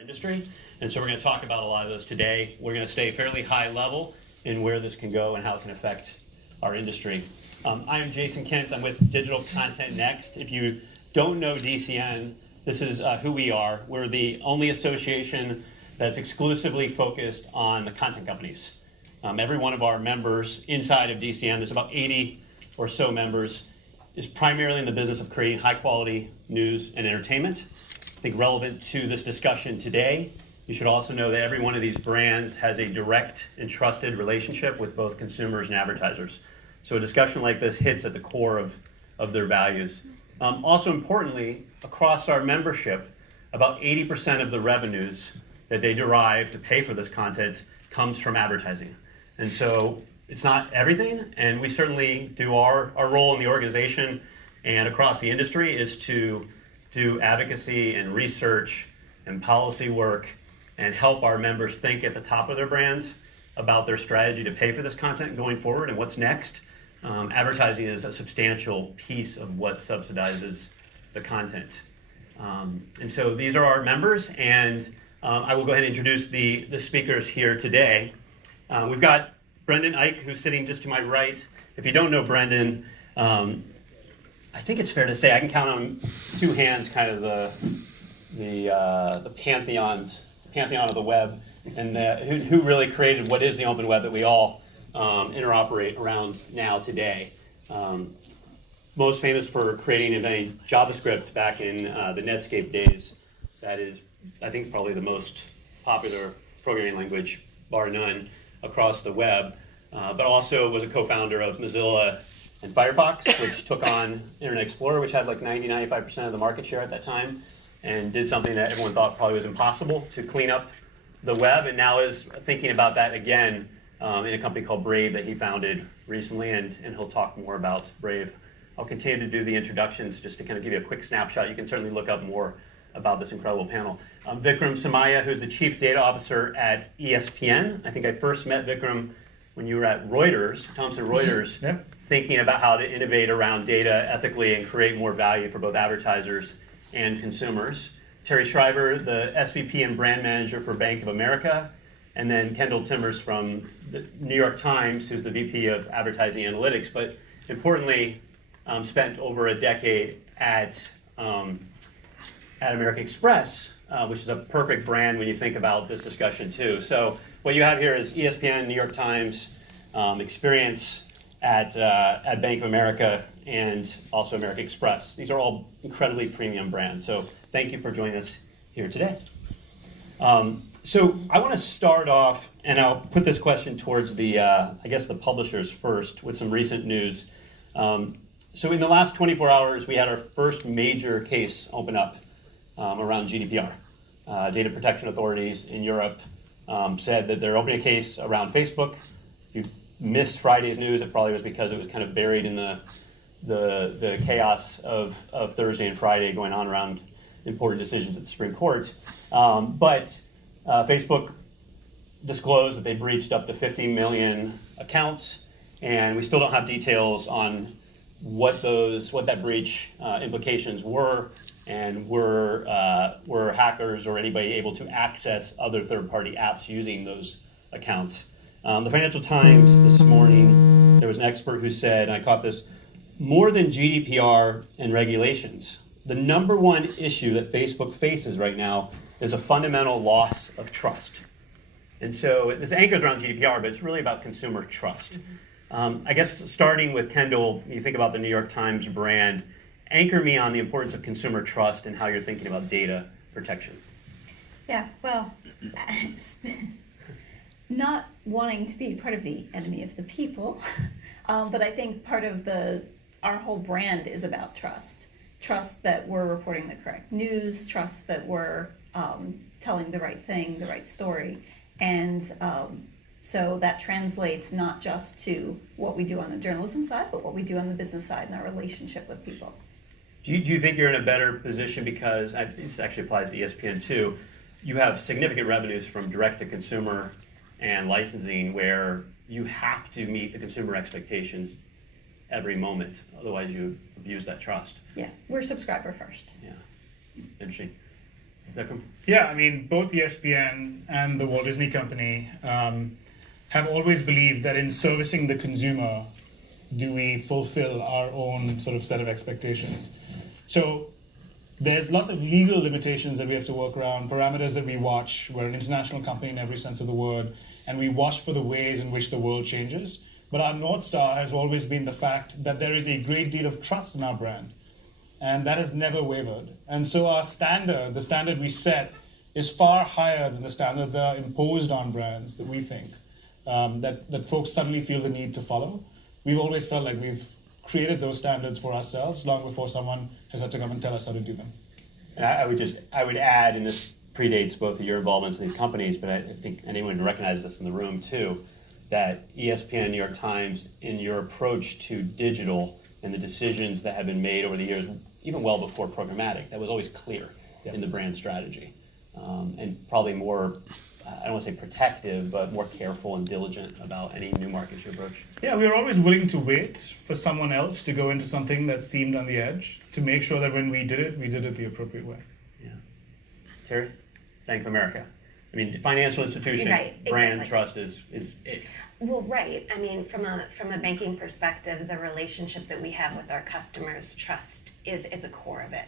industry. And so we're going to talk about a lot of those today. We're going to stay fairly high level in where this can go and how it can affect our industry. I am Jason Kent. I'm with Digital Content Next. If you don't know DCN, this is who we are. We're the only association that's exclusively focused on the content companies. Every one of our members inside of DCN, there's about 80 or so members, is primarily in the business of creating high quality news and entertainment. I think relevant to this discussion today, you should also know that every one of these brands has a direct and trusted relationship with both consumers and advertisers. So a discussion like this hits at the core of their values. Also importantly, across our membership, about 80% of the revenues that they derive to pay for this content comes from advertising. And so it's not everything, and we certainly do our role in the organization and across the industry is to do advocacy and research and policy work and help our members think at the top of their brands about their strategy to pay for this content going forward and what's next. Advertising is a substantial piece of what subsidizes the content. And so these are our members, and I will go ahead and introduce the speakers here today. We've got Brendan Eich, who's sitting just to my right. If you don't know Brendan, I think it's fair to say I can count on two hands kind of the pantheon of the web, and who really created what is the open web that we all interoperate around now today. Most famous for creating and inventing JavaScript back in the Netscape days. That is, I think, probably the most popular programming language, bar none, across the web. But also was a co-founder of Mozilla and Firefox, which took on Internet Explorer, which had like 90-95% of the market share at that time, and did something that everyone thought probably was impossible to clean up the web, and now is thinking about that again in a company called Brave that he founded recently, and he'll talk more about Brave. I'll continue to do the introductions just to kind of give you a quick snapshot. You can certainly look up more about this incredible panel. Vikram Somaiya, who's the Chief Data Officer at ESPN. I think I first met Vikram when you were at Reuters, Thomson Reuters, Yep. Thinking about how to innovate around data ethically and create more value for both advertisers and consumers. Terry Shriver, the SVP and Brand Manager for Bank of America. And then Kendall Timmers from the New York Times, who's the VP of Advertising Analytics, but importantly, spent over a decade at American Express, which is a perfect brand when you think about this discussion too. So what you have here is ESPN, New York Times, experience at Bank of America, and also American Express. These are all incredibly premium brands. So thank you for joining us here today. So I want to start off, and I'll put this question towards the, I guess the publishers first with some recent news. So in the last 24 hours, we had our first major case open up around GDPR. Data protection authorities in Europe said that they're opening a case around Facebook. If you missed Friday's news, it probably was because it was kind of buried in the chaos of Thursday and Friday going on around important decisions at the Supreme Court. But Facebook disclosed that they breached up to 50 million accounts, and we still don't have details on what that breach implications were, and were hackers or anybody able to access other third-party apps using those accounts. The Financial Times this morning, there was an expert who said, and I caught this, more than GDPR and regulations, the number one issue that Facebook faces right now is a fundamental loss of trust. And so this anchors around GDPR, but it's really about consumer trust. I guess starting with Kendall, you think about the New York Times brand, anchor me on the importance of consumer trust and how you're thinking about data protection. Yeah, well, not wanting to be part of the enemy of the people, but I think part of our whole brand is about trust. Trust that we're reporting the correct news, trust that we're telling the right thing, the right story. And so that translates not just to what we do on the journalism side, but what we do on the business side and our relationship with people. Do you think you're in a better position because, this actually applies to ESPN too, you have significant revenues from direct-to-consumer and licensing where you have to meet the consumer expectations every moment, otherwise you abuse that trust. Yeah, we're subscriber first. Yeah, interesting. Yeah, I mean, both ESPN and the Walt Disney Company have always believed that in servicing the consumer, do we fulfill our own sort of set of expectations. So there's lots of legal limitations that we have to work around, parameters that we watch. We're an international company in every sense of the word, and we watch for the ways in which the world changes. But our North Star has always been the fact that there is a great deal of trust in our brand, and that has never wavered. And so our standard, the standard we set, is far higher than the standard that are imposed on brands that we think, that folks suddenly feel the need to follow. We've always felt like we've created those standards for ourselves long before someone has had to come and tell us how to do them. And I would add, and this predates both of your involvements in these companies, but I think anyone would recognize this in the room too, that ESPN, New York Times, in your approach to digital and the decisions that have been made over the years, even well before programmatic, that was always clear in the brand strategy. And probably more, I don't want to say protective, but more careful and diligent about any new markets you approach. Yeah, we were always willing to wait for someone else to go into something that seemed on the edge to make sure that when we did it the appropriate way. Yeah. Terry, Bank of America. I mean, financial institution, Right, brand exactly. trust is it. Well, right. I mean, from a banking perspective, the relationship that we have with our customers, trust is at the core of it.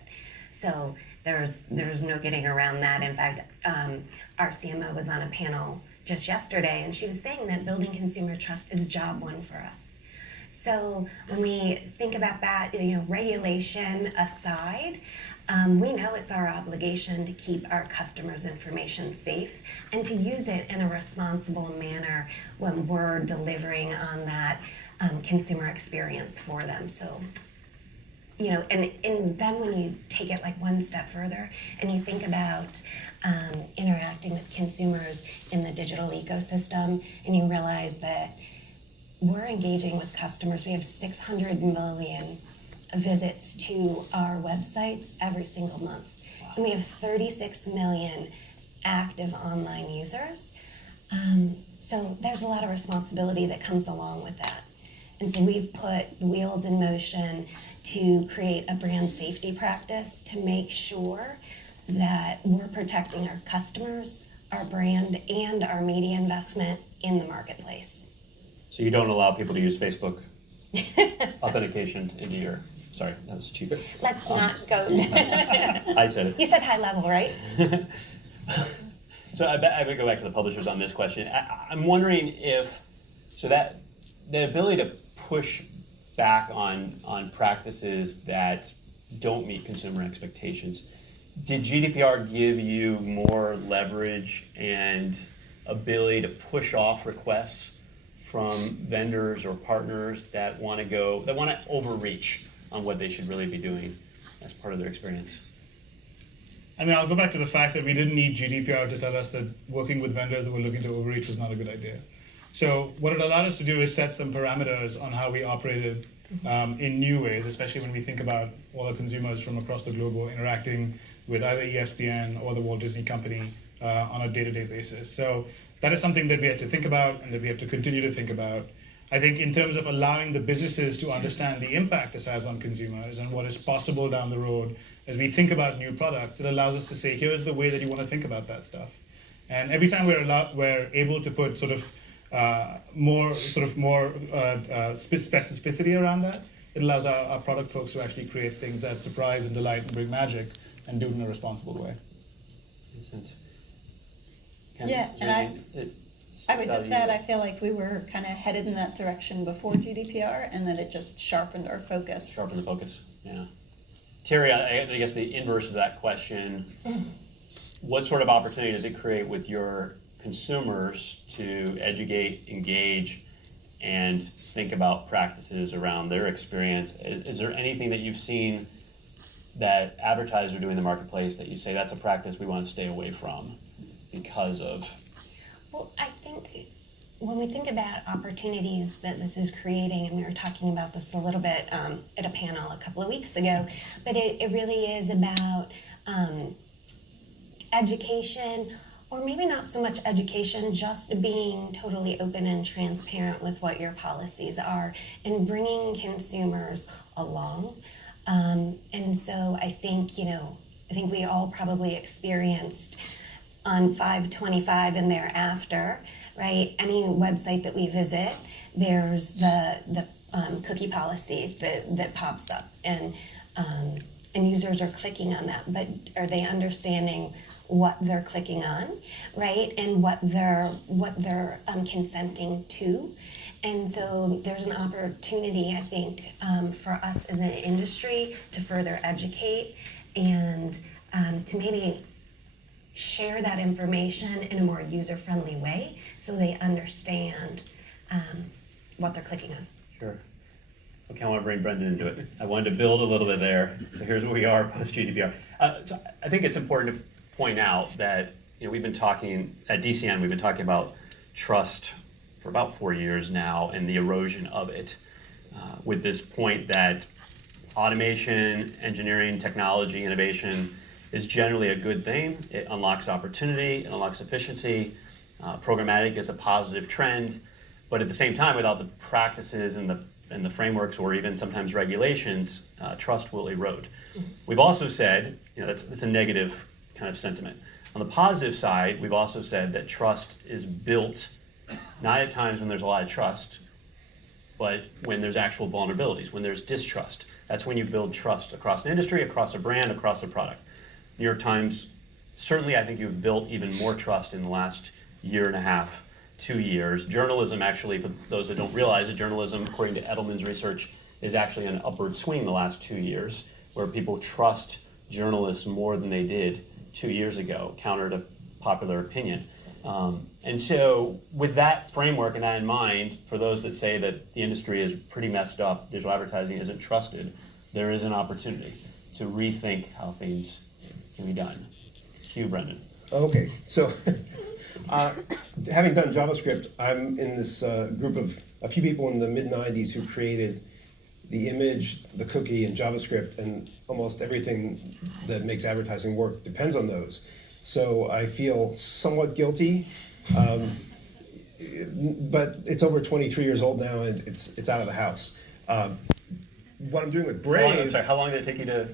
So there's no getting around that. In fact, our CMO was on a panel just yesterday, and she was saying that building consumer trust is job one for us. So when we think about that, regulation aside, we know it's our obligation to keep our customers' information safe and to use it in a responsible manner when we're delivering on that consumer experience for them. So, and then when you take it like one step further and you think about interacting with consumers in the digital ecosystem, and you realize that we're engaging with customers. We have 600 million visits to our websites every single month. And we have 36 million active online users. So there's a lot of responsibility that comes along with that. And so we've put the wheels in motion to create a brand safety practice to make sure that we're protecting our customers, our brand, and our media investment in the marketplace. So you don't allow people to use Facebook authentication into your. Sorry, that was cheap. Let's not go. I said it. You said high level, right? So I would go back to the publishers on this question. I'm wondering if, so that the ability to push back on practices that don't meet consumer expectations, did GDPR give you more leverage and ability to push off requests from vendors or partners that want to overreach on what they should really be doing as part of their experience? I mean, I'll go back to the fact that we didn't need GDPR to tell us that working with vendors that were looking to overreach was not a good idea. So what it allowed us to do is set some parameters on how we operated in new ways, especially when we think about all the consumers from across the globe who are interacting with either ESPN or the Walt Disney Company on a day-to-day basis. So that is something that we had to think about and that we have to continue to think about. I think in terms of allowing the businesses to understand the impact this has on consumers and what is possible down the road, as we think about new products, it allows us to say, here's the way that you want to think about that stuff. And every time we're able to put more specificity around that, it allows our product folks to actually create things that surprise and delight and bring magic and do it in a responsible way. Makes sense. Yeah, and I would just add, I feel like we were kind of headed in that direction before GDPR, and that it just sharpened our focus. Sharpen the focus, yeah. Terry, I guess the inverse of that question, what sort of opportunity does it create with your consumers to educate, engage, and think about practices around their experience? Is there anything that you've seen that advertisers are doing in the marketplace that you say that's a practice we want to stay away from because of? Well, I think when we think about opportunities that this is creating, and we were talking about this a little bit at a panel a couple of weeks ago, but it really is about education, or maybe not so much education, just being totally open and transparent with what your policies are and bringing consumers along. And so I think, I think we all probably experienced on 5/25 and thereafter, right? Any website that we visit, there's the cookie policy that pops up, and users are clicking on that, but are they understanding what they're clicking on, right? And what they're consenting to? And so there's an opportunity, I think, for us as an industry to further educate and to maybe share that information in a more user-friendly way so they understand what they're clicking on. Sure. Okay, I want to bring Brendan into it. I wanted to build a little bit there. So here's where we are post GDPR. So I think it's important to point out that we've been talking at DCN. We've been talking about trust for about 4 years now and the erosion of it. With this point that automation, engineering, technology, innovation is generally a good thing. It unlocks opportunity, it unlocks efficiency. Programmatic is a positive trend, but at the same time, without the practices and the frameworks or even sometimes regulations, trust will erode. We've also said, that's a negative kind of sentiment. On the positive side, we've also said that trust is built not at times when there's a lot of trust, but when there's actual vulnerabilities, when there's distrust. That's when you build trust across an industry, across a brand, across a product. New York Times, certainly I think you've built even more trust in the last year and a half, 2 years. Journalism, actually, for those that don't realize it, journalism, according to Edelman's research, is actually an upward swing the last 2 years, where people trust journalists more than they did 2 years ago, counter to popular opinion. And so with that framework and that in mind, for those that say that the industry is pretty messed up, digital advertising isn't trusted, there is an opportunity to rethink how things can be done. Hugh, Brendan. Okay, so having done JavaScript, I'm in this group of a few people in the mid-90s who created the image, the cookie, and JavaScript, and almost everything that makes advertising work depends on those. So I feel somewhat guilty, but it's over 23 years old now, and it's out of the house. What I'm doing with Brave... How long did it take you to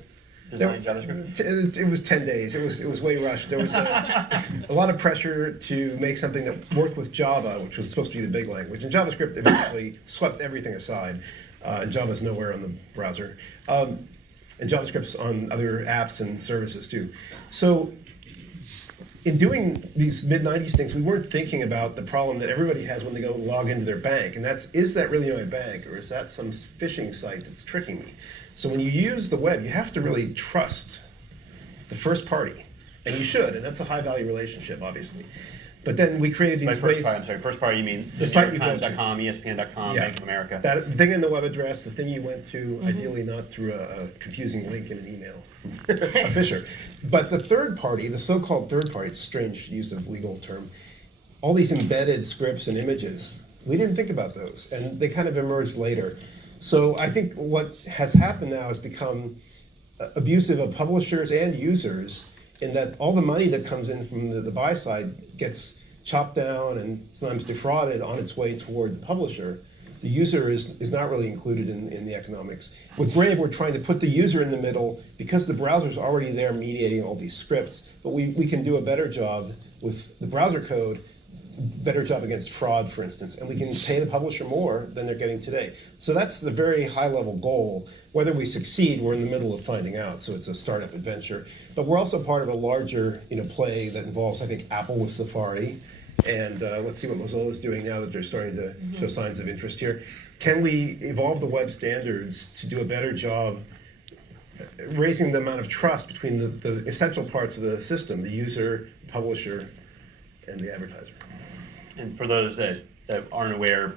design JavaScript? It was 10 days. It was way rushed. There was a lot of pressure to make something that worked with Java, which was supposed to be the big language. And JavaScript eventually swept everything aside. And Java's nowhere on the browser. And JavaScript's on other apps and services too. So in doing these mid-90s things, we weren't thinking about the problem that everybody has when they go log into their bank. And that's, is that really my bank? Or is that some phishing site that's tricking me? So when you use the web, you have to really trust the first party. And you should, and that's a high-value relationship, obviously. But then we created these ways... First party, you mean the site you go to. NewYorkTimes.com, ESPN.com, Yeah. Bank of America. That thing in the web address, the thing you went to, ideally not through a confusing link in an email, a phisher. But the third party, the so-called third party, it's a strange use of legal term, all these embedded scripts and images, we didn't think about those, and they kind of emerged later. So I think what has happened now has become abusive of publishers and users in that all the money that comes in from the buy side gets chopped down and sometimes defrauded on its way toward the publisher. The user is not really included in the economics. With Brave, we're trying to put the user in the middle because the browser's already there mediating all these scripts, but we can do a better job with the browser code, better job against fraud, for instance, and we can pay the publisher more than they're getting today. So that's the very high-level goal. Whether we succeed, we're in the middle of finding out, so it's a startup adventure. But we're also part of a larger play that involves, I think, Apple with Safari, and let's see what Mozilla is doing now that they're starting to show signs of interest here. Can we evolve the web standards to do a better job raising the amount of trust between the essential parts of the system, the user, the publisher, and the advertiser? And for those that aren't aware,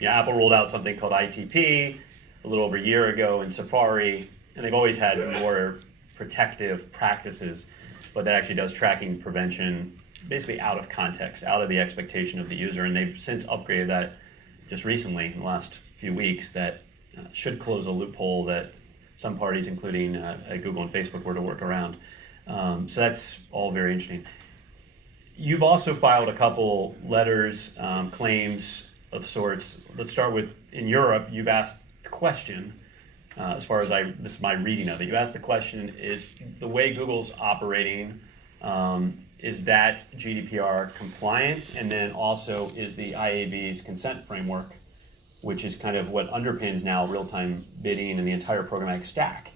Apple rolled out something called ITP a little over a year ago in Safari, and they've always had more protective practices, but that actually does tracking prevention basically out of context, out of the expectation of the user, and they've since upgraded that just recently in the last few weeks that should close a loophole that some parties, including Google and Facebook, were to work around. So that's all very interesting. You've also filed a couple letters, claims of sorts. Let's start with, in Europe, you've asked the question, as far as this is my reading of it. You asked the question: is the way Google's operating, is that GDPR compliant? And then also, is the IAB's consent framework, which is kind of what underpins now real-time bidding and the entire programmatic stack,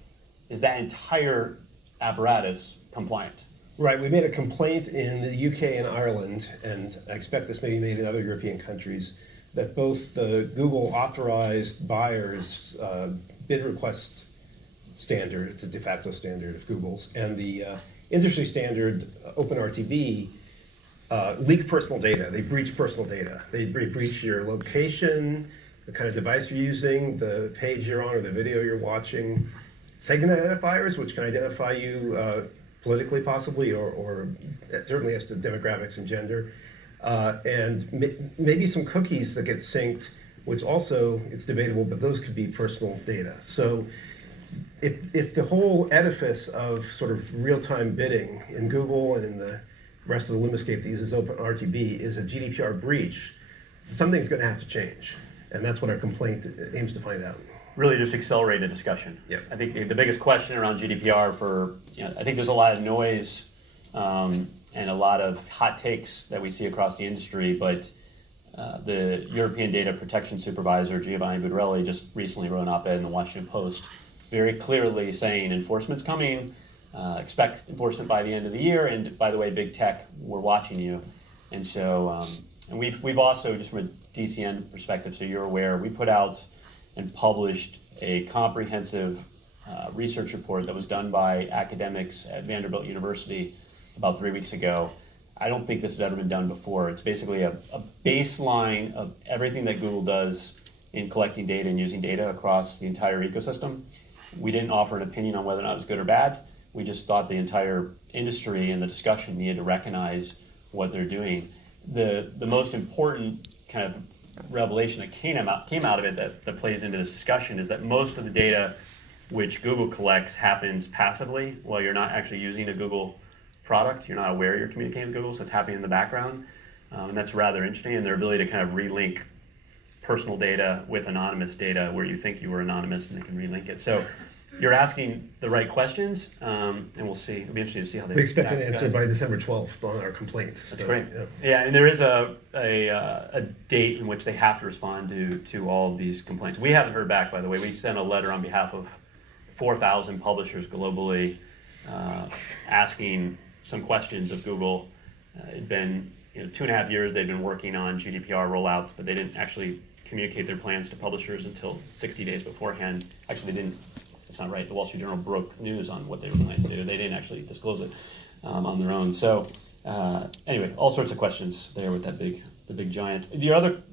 is that entire apparatus compliant? Right, we made a complaint in the UK and Ireland, and I expect this may be made in other European countries, that both the Google authorized buyers bid request standard, it's a de facto standard of Google's, and the industry standard OpenRTB leak personal data. They breach personal data. They breach your location, the kind of device you're using, the page you're on or the video you're watching, segment identifiers, which can identify you politically possibly, or certainly as to demographics and gender, and maybe some cookies that get synced, which also, it's debatable, but those could be personal data. So if the whole edifice of sort of real-time bidding in Google and in the rest of the Lumascape that uses OpenRTB is a GDPR breach, something's going to have to change. And that's what our complaint aims to find out. Really just accelerate the discussion. Yep. I think the biggest question around GDPR I think there's a lot of noise and a lot of hot takes that we see across the industry, but the European Data Protection Supervisor, Giovanni Butarelli, just recently wrote an op-ed in the Washington Post, very clearly saying enforcement's coming, expect enforcement by the end of the year, and by the way, big tech, we're watching you. And so, and we've also, just from a DCN perspective, so you're aware, we put out and published a comprehensive research report that was done by academics at Vanderbilt University about 3 weeks ago. I don't think this has ever been done before. It's basically a baseline of everything that Google does in collecting data and using data across the entire ecosystem. We didn't offer an opinion on whether or not it was good or bad. We just thought the entire industry and the discussion needed to recognize what they're doing. The most important kind of revelation that came out of it that plays into this discussion is that most of the data which Google collects happens passively while you're not actually using a Google product. You're not aware you're communicating with Google, so it's happening in the background. And that's rather interesting, and their ability to kind of relink personal data with anonymous data where you think you were anonymous and they can relink it. So you're asking the right questions, and we'll see. It'll be interesting to see how they We expect an react. answer by December 12th on our complaint. That's So, great. yeah. Yeah, and there is a date in which they have to respond to all of these complaints. We haven't heard back, by the way. We sent a letter on behalf of 4,000 publishers globally asking some questions of Google. It'd been 2.5 years they've been working on GDPR rollouts, but they didn't actually communicate their plans to publishers until 60 days beforehand. Actually, they didn't. That's not right. The Wall Street Journal broke news on what they were going to do. They didn't actually disclose it on their own. So anyway, all sorts of questions there with the big giant. The other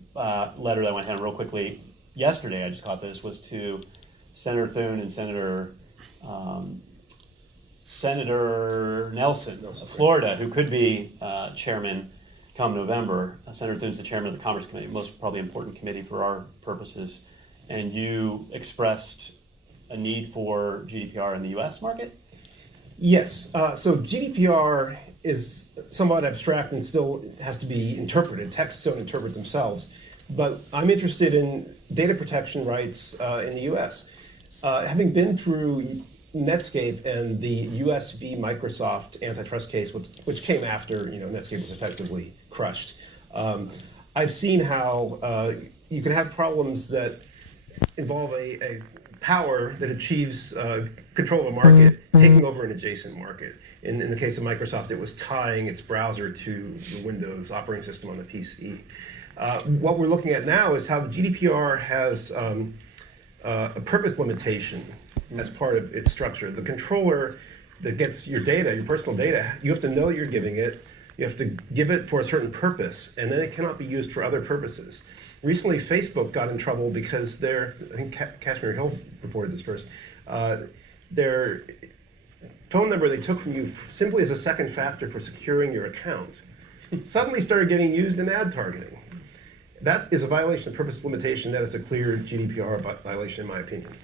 letter that I went down real quickly yesterday, I just caught this, was to Senator Thune and Senator Nelson of Florida, who could be chairman come November. Senator Thune's the chairman of the Commerce Committee, most probably important committee for our purposes. And you expressed a need for GDPR in the U.S. market? Yes. So GDPR is somewhat abstract and still has to be interpreted. Texts don't interpret themselves. But I'm interested in data protection rights in the U.S. Having been through Netscape and the US v. Microsoft antitrust case, which came after Netscape was effectively crushed, I've seen how you can have problems that involve a power that achieves control of a market taking over an adjacent market. In the case of Microsoft, it was tying its browser to the Windows operating system on the PC. What we're looking at now is how the GDPR has a purpose limitation as part of its structure. The controller that gets your data, your personal data, you have to know you're giving it, you have to give it for a certain purpose, and then it cannot be used for other purposes. Recently, Facebook got in trouble because I think Kashmir Hill reported this first, their phone number they took from you simply as a second factor for securing your account suddenly started getting used in ad targeting. That is a violation of purpose limitation. That is a clear GDPR violation, in my opinion.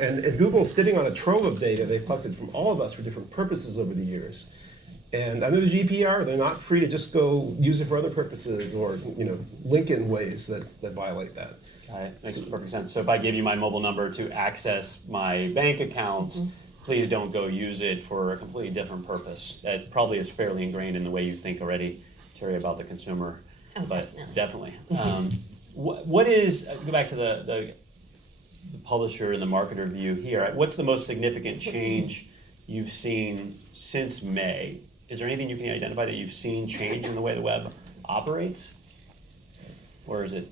And Google's sitting on a trove of data they've collected from all of us for different purposes over the years. And under the GDPR, they're not free to just go use it for other purposes or link it in ways that violate that. Makes perfect sense. So if I give you my mobile number to access my bank account, please don't go use it for a completely different purpose. That probably is fairly ingrained in the way you think already, Terry, about the consumer. Oh, But definitely. what is, go back to the publisher and the marketer view here, what's the most significant change you've seen since May? Is there anything you can identify that you've seen change in the way the web operates? Or does it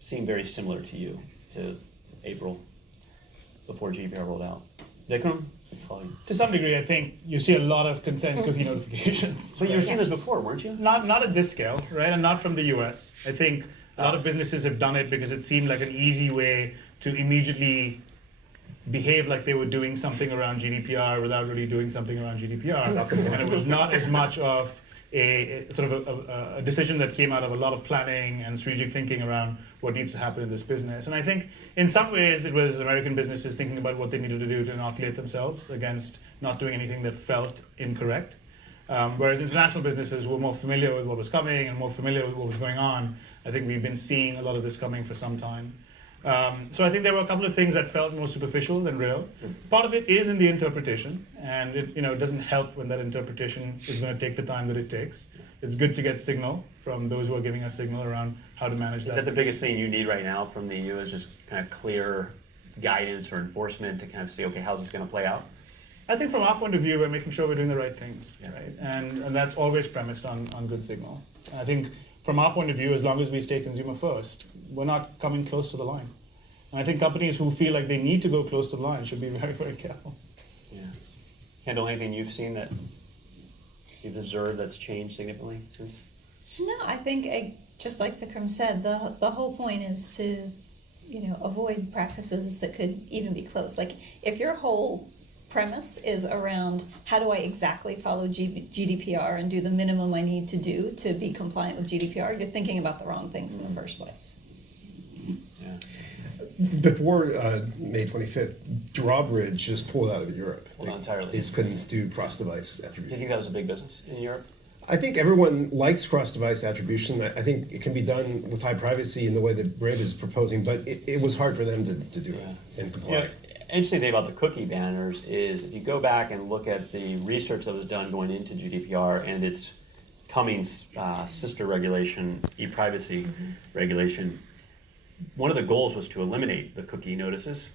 seem very similar to you, to April, before GDPR rolled out? Vikram? To some degree, I think you see a lot of consent cookie notifications. But you were seeing this before, weren't you? Not at this scale, right? And not from the US. I think a lot of businesses have done it because it seemed like an easy way to immediately behave like they were doing something around GDPR without really doing something around GDPR. And it was not as much of a sort of a decision that came out of a lot of planning and strategic thinking around what needs to happen in this business. And I think in some ways it was American businesses thinking about what they needed to do to inoculate themselves against not doing anything that felt incorrect. Whereas international businesses were more familiar with what was coming and more familiar with what was going on. I think we've been seeing a lot of this coming for some time. So I think there were a couple of things that felt more superficial than real. Part of it is in the interpretation, and it doesn't help when that interpretation is going to take the time that it takes. It's good to get signal from those who are giving us signal around how to manage that. Is that the biggest thing you need right now from the EU, is just kind of clear guidance or enforcement to kind of see, okay, how's this going to play out? I think from our point of view, we're making sure we're doing the right things, right? And that's always premised on good signal. I think from our point of view, as long as we stay consumer first, we're not coming close to the line. And I think companies who feel like they need to go close to the line should be very, very careful. Yeah. Kendall, anything you've seen that you've observed that's changed significantly since? No, I think just like Vikram said, the whole point is to avoid practices that could even be close. Like if your whole premise is around how do I exactly follow GDPR and do the minimum I need to do to be compliant with GDPR, you're thinking about the wrong things in the first place. Yeah. Before May 25th, Drawbridge just pulled out of Europe. Well, not entirely. They just couldn't do cross-device Do you attribution. think that was a big business in Europe? I think everyone likes cross-device attribution. I think it can be done with high privacy in the way that Brave is proposing, but it was hard for them to do it and comply. Interesting thing about the cookie banners is if you go back and look at the research that was done going into GDPR and its coming sister regulation, e-privacy regulation, one of the goals was to eliminate the cookie notices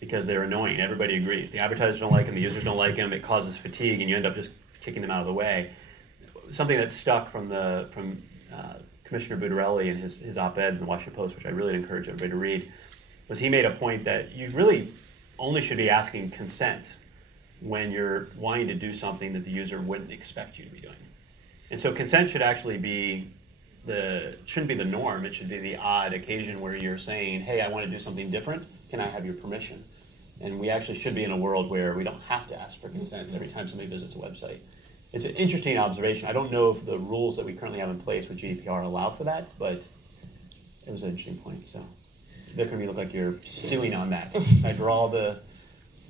because they're annoying. Everybody agrees. The advertisers don't like them, the users don't like them, it causes fatigue, and you end up just kicking them out of the way. Something that stuck from Commissioner Butarelli and his op-ed in the Washington Post, which I really encourage everybody to read, was he made a point that you really only should be asking consent when you're wanting to do something that the user wouldn't expect you to be doing. And so consent should actually be shouldn't be the norm. It should be the odd occasion where you're saying, hey, I want to do something different. Can I have your permission? And we actually should be in a world where we don't have to ask for consent every time somebody visits a website. It's an interesting observation. I don't know if the rules that we currently have in place with GDPR allow for that, but it was an interesting point. So, Vikram, you look like you're stewing on that. I draw the...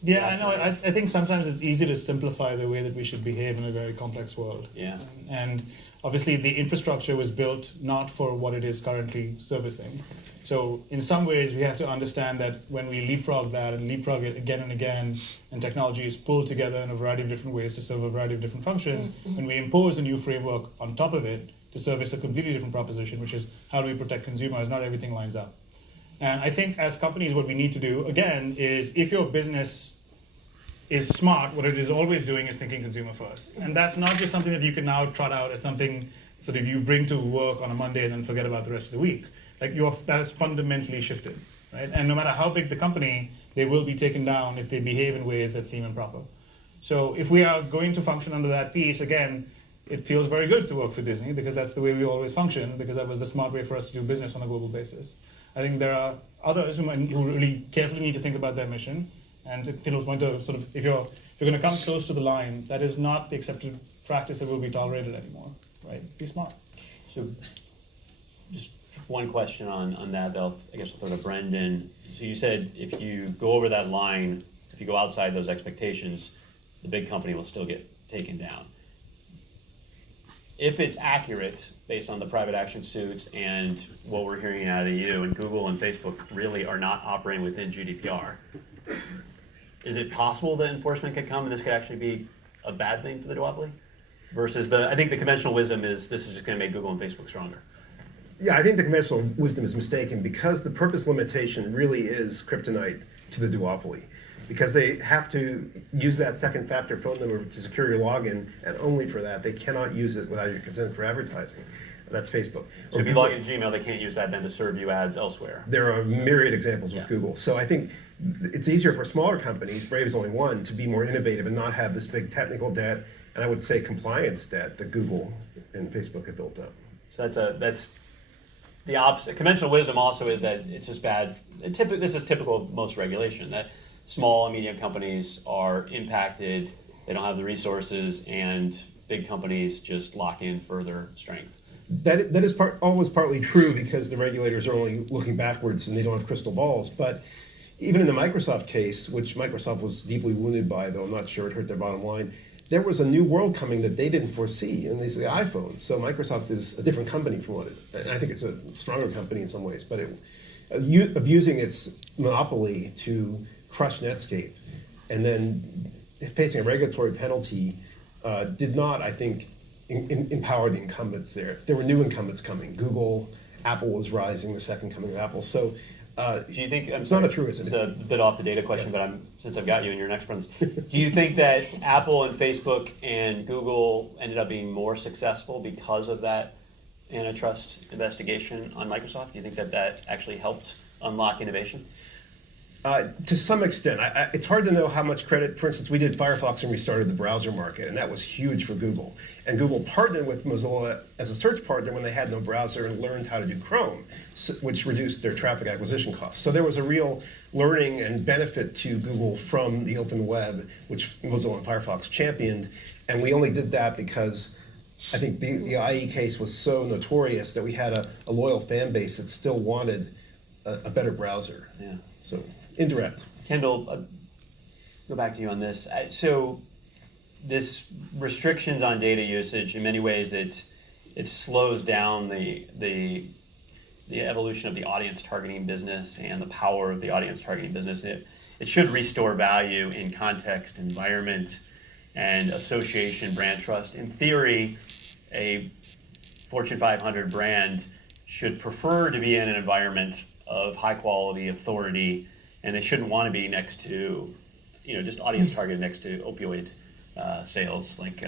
Yeah, I know. I think sometimes it's easy to simplify the way that we should behave in a very complex world. Yeah. And obviously the infrastructure was built not for what it is currently servicing. So in some ways we have to understand that when we leapfrog that and leapfrog it again and again, and technology is pulled together in a variety of different ways to serve a variety of different functions, and we impose a new framework on top of it to service a completely different proposition, which is how do we protect consumers, not everything lines up. And I think as companies, what we need to do, again, is if your business is smart, what it is always doing is thinking consumer first. And that's not just something that you can now trot out as something sort of you bring to work on a Monday and then forget about the rest of the week. Like that has fundamentally shifted, right? And no matter how big the company, they will be taken down if they behave in ways that seem improper. So if we are going to function under that piece, again, it feels very good to work for Disney because that's the way we always function, because that was the smart way for us to do business on a global basis. I think there are others who really carefully need to think about their mission. And to Kendall's point of sort of, if you're going to come close to the line, that is not the accepted practice that will be tolerated anymore, right? Be smart. So just one question on that, I guess I'll throw to Brendan. So you said if you go over that line, if you go outside those expectations, the big company will still get taken down. if it's accurate based on the private action suits and what we're hearing out of you, and Google and Facebook really are not operating within GDPR, is it possible that enforcement could come and this could actually be a bad thing for the duopoly? Versus I think the conventional wisdom is this is just going to make Google and Facebook stronger. Yeah, I think the conventional wisdom is mistaken because the purpose limitation really is kryptonite to the duopoly. Because they have to use that second factor phone number to secure your login, and only for that. They cannot use it without your consent for advertising. That's Facebook. So if you log into Gmail, they can't use that then to serve you ads elsewhere. There are myriad examples with Yeah. Google. So I think it's easier for smaller companies, Brave is only one, to be more innovative and not have this big technical debt, and I would say compliance debt that Google and Facebook have built up. So that's the opposite. Conventional wisdom also is that it's just bad. This is typical of most regulation, that small and medium companies are impacted, they don't have the resources, and big companies just lock in further strength. That is always partly true because the regulators are only looking backwards and they don't have crystal balls. But even in the Microsoft case, which Microsoft was deeply wounded by, though I'm not sure it hurt their bottom line, there was a new world coming that they didn't foresee, and this is the iPhone. So Microsoft is a different company from what it, and I think it's a stronger company in some ways, but abusing its monopoly to crush Netscape and then facing a regulatory penalty did not, I think, empower the incumbents there. There were new incumbents coming. Google, Apple was rising, the second coming of Apple. So Do you think, it's not a truism. It's a bit off the data question, but since I've got you in your next ones, do you think that Apple and Facebook and Google ended up being more successful because of that antitrust investigation on Microsoft? Do you think that actually helped unlock innovation? To some extent. It's hard to know how much credit. For instance, we did Firefox and we started the browser market, and that was huge for Google. And Google partnered with Mozilla as a search partner when they had no browser and learned how to do Chrome, which reduced their traffic acquisition costs. So there was a real learning and benefit to Google from the open web, which Mozilla and Firefox championed. And we only did that because I think the IE case was so notorious that we had a loyal fan base that still wanted a better browser. Yeah. So indirect. Kendall, go back to you on this. So this restrictions on data usage, in many ways, it slows down the evolution of the audience targeting business and the power of the audience targeting business. It should restore value in context, environment, and association brand trust. In theory, a Fortune 500 brand should prefer to be in an environment of high quality authority, and they shouldn't want to be next to, just audience targeted next to opioid sales, like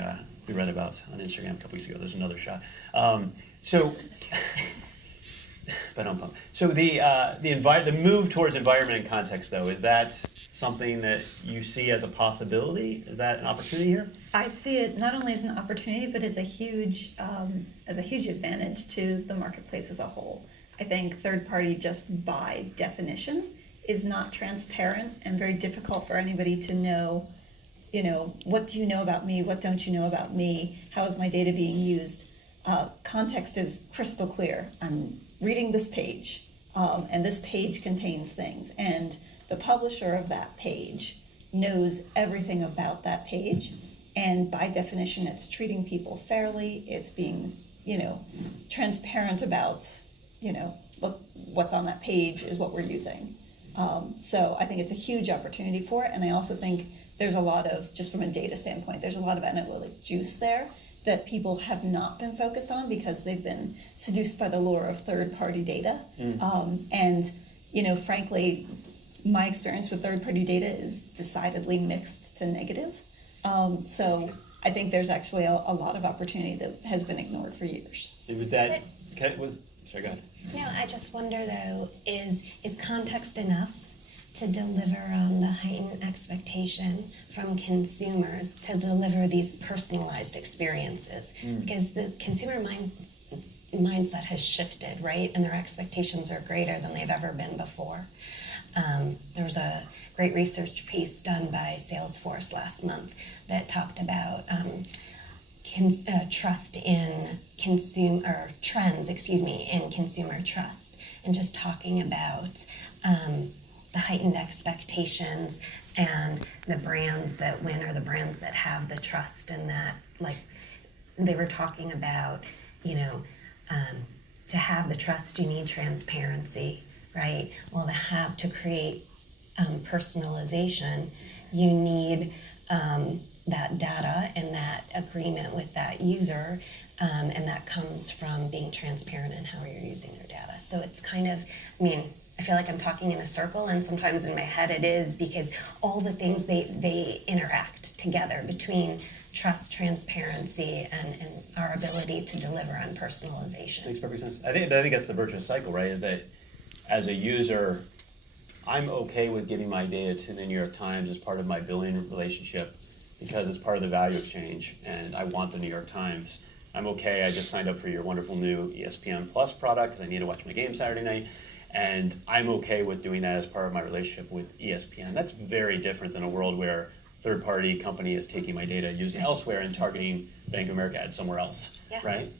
we read about on Instagram a couple weeks ago. There's another shot. So the move towards environment and context, though, is that something that you see as a possibility? Is that an opportunity here? I see it not only as an opportunity, but as a huge advantage to the marketplace as a whole. I think third party, just by definition, is not transparent and very difficult for anybody to know, what do you know about me? What don't you know about me? How is my data being used? Context is crystal clear. I'm reading this page, and this page contains things. And the publisher of that page knows everything about that page. And by definition, it's treating people fairly. It's being, transparent about, look, what's on that page is what we're using. So I think it's a huge opportunity for it. And I also think there's a lot of, just from a data standpoint, there's a lot of analytic juice there that people have not been focused on because they've been seduced by the lure of third-party data. And, frankly, my experience with third-party data is decidedly mixed to negative. So I think there's actually a lot of opportunity that has been ignored for years. And with that, sorry, go ahead. No, I just wonder though, is context enough to deliver on the heightened expectation from consumers to deliver these personalized experiences? Because the consumer mindset has shifted, right? And their expectations are greater than they've ever been before. There was a great research piece done by Salesforce last month that talked about trust in trends in consumer trust, and just talking about the heightened expectations and the brands that win are the brands that have the trust, and that they were talking about, you know, to have the trust, you need transparency, right? Well, to create personalization, you need that data and that agreement with that user, and that comes from being transparent in how you're using their data. So it's kind of, I mean, I feel like I'm talking in a circle, and sometimes in my head it is, because all the things they interact together between trust, transparency, and our ability to deliver on personalization. Makes perfect sense. I think that's the virtuous cycle, right? Is that as a user, I'm okay with giving my data to the New York Times as part of my billing relationship because it's part of the value exchange, and I want the New York Times. I'm okay. I just signed up for your wonderful new ESPN Plus product because I need to watch my game Saturday night. And I'm okay with doing that as part of my relationship with ESPN. That's very different than a world where third-party company is taking my data, using it elsewhere, and targeting Bank of America ads somewhere else, Yeah. right?